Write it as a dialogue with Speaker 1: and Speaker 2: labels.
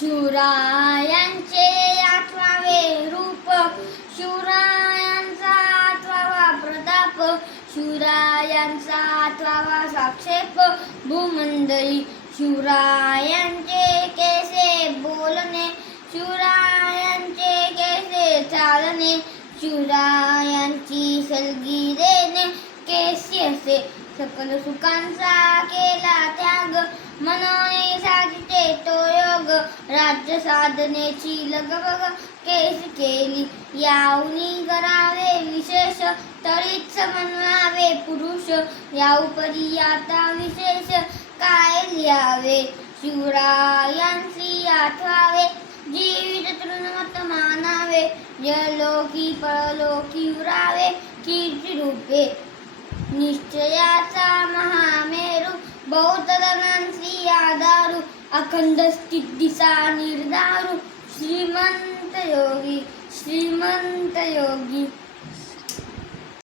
Speaker 1: शिवरायांचे आठवावे रूप. शिवरायांचा आठवावा प्रताप. शिवरायांचा आठवावा साक्षेप. भूमंडळी शिवरायांचे कैसे बोलणे? शिवरायांचे कैसे चालणे? शिवरायांची सलगी देणे? कैसे असे? सकल सुखांचा केला त्याग. मनोने साधिते तो राज्य साधनेची लगबग केस केली. याऊनी करावे विशेष तळीच म्हणवावे पुरुष. याउपरी आता विशेष काय लिहावे? शिवरायांची आठवावे जीवित तृणमत मानावे. जलोकी पळलोकी उरावे कीर्ती रूपे निश्चयाचा महामेरू बौद्ध धर्मांची आधारू. अखंड स्थितीचा निर्धारू। श्रीमंत योगी श्रीमंत योगी।